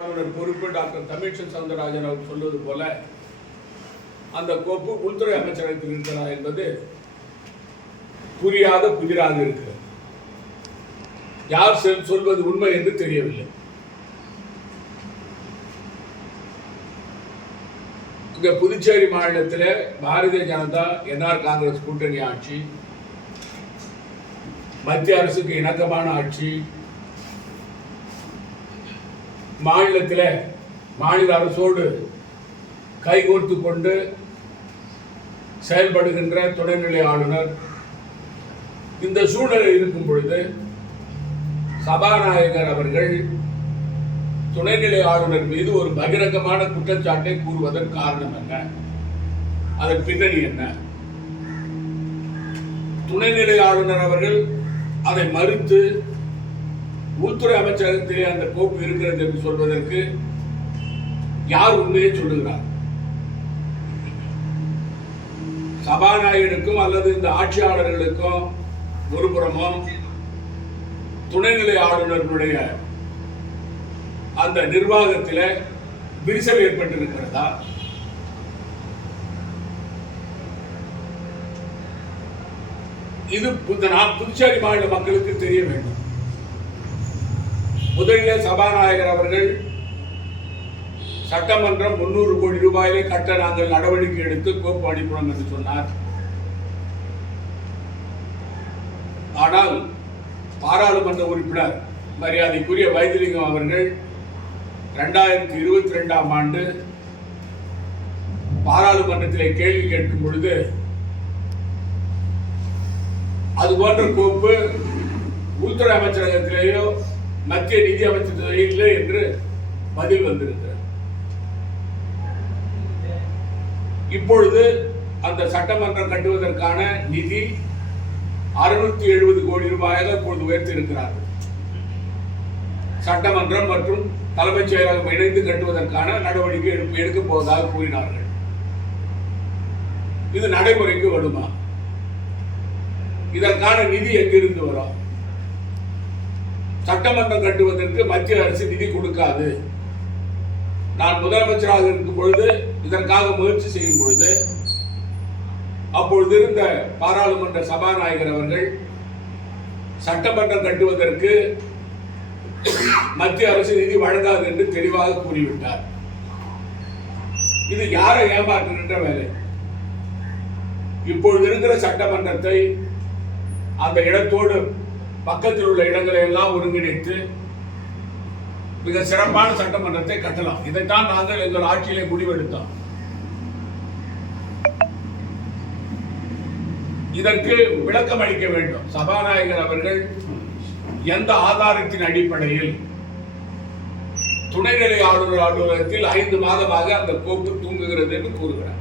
பொறுப்பு டாக்டர் தமிழிசை சவுந்தரராஜன் அவர் சொல்வது போல அந்த கோப்பு உள்துறை அமைச்சரகத்தில் இருக்கிறதா என்பது புரியாத புதிராக இருக்கிறது. யார் சொல்வது உண்மை என்று தெரியவில்லை. இங்க புதுச்சேரி மாநிலத்தில் பாரதிய ஜனதா என்ஆர் காங்கிரஸ் கூட்டணி ஆட்சி, மத்திய அரசுக்கு இணக்கமான ஆட்சி, மாநிலத்தில் மாநில அரசோடு கைகோர்த்து கொண்டு செயல்படுகின்ற துணைநிலை ஆளுநர். இந்த சூழ்நிலை இருக்கும் பொழுது சபாநாயகர் அவர்கள் துணைநிலை ஆளுநர் மீது ஒரு பகிரங்கமான குற்றச்சாட்டை கூறுவதன் காரணம் என்ன, அதன் பின்னணி என்ன? துணைநிலை ஆளுநர் அவர்கள் அதை மறுத்து உள்துறை அமைச்சகத்திலே அந்த கோப்பு இருக்கிறது என்று சொல்வதற்கு யார் உண்மையை சொல்லுகிறார்? சபாநாயகருக்கும் அல்லது இந்த ஆட்சியாளர்களுக்கும் ஒரு புறமும் துணைநிலை ஆளுநர்களுடைய அந்த நிர்வாகத்தில் விரிசல் ஏற்பட்டிருக்கிறதா? இது புதுச்சேரி மாநில மக்களுக்கு தெரிய வேண்டும். முதலில் சபாநாயகர் அவர்கள் சட்டமன்றம் 300 கோடி ரூபாயிலே கட்ட நாங்கள் நடவடிக்கை எடுத்து கோப்பு அனுப்பினோம் என்று சொன்னார். ஆனால் பாராளுமன்ற உறுப்பினர் மரியாதைக்குரிய வைத்திலிங்கம் அவர்கள் 2022ஆம் ஆண்டு பாராளுமன்றத்திலே கேள்வி கேட்கும் பொழுது அது போன்ற கோப்பு உள்துறை அமைச்சரகத்திலேயோ மத்திய நிதி அமைச்சர் இல்லை என்று பதில் வந்திருக்கிறது. இப்பொழுது அந்த சட்டமன்றம் கட்டுவதற்கான நிதி 670 கோடி ரூபாயாக இப்பொழுது உயர்த்தி இருக்கிறார்கள். சட்டமன்றம் மற்றும் தலைமைச் செயலகம் இணைந்து கட்டுவதற்கான நடவடிக்கை எடுக்க போவதாக கூறினார்கள். இது நடைமுறைக்கு வருமா? இதற்கான நிதி எங்கிருந்து வரும்? சட்டமன்றம் கட்டுவதற்கு மத்திய அரசு நிதி கொடுக்காது. நான் முதலமைச்சராக இருக்கும் பொழுது இதற்காக முயற்சி செய்யும் பொழுது அப்பொழுது இருந்த பாராளுமன்ற சபாநாயகர் அவர்கள் சட்டமன்றம் கட்டுவதற்கு மத்திய அரசு நிதி வழங்காது என்று தெளிவாக கூறிவிட்டார். இது யாரை ஏமாற்றுகின்ற வேலை? இப்பொழுது இருக்கிற சட்டமன்றத்தை அந்த இடத்தோடு பக்கத்தில் உள்ள இடங்களை எல்லாம் ஒருங்கிணைத்து மிக சிறப்பான சட்டமன்றத்தை கட்டலாம். இதைத்தான் நாங்கள் எங்கள் ஆட்சியிலே முடிவெடுத்தோம். இதற்கு விளக்கம் அளிக்க வேண்டும். சபாநாயகர் அவர்கள் எந்த ஆதாரத்தின் அடிப்படையில் துணைநிலை ஆளுநர் அலுவலகத்தில் 5 மாதமாக அந்த கோப்பு தூங்குகிறது என்று கூறுகிறார்?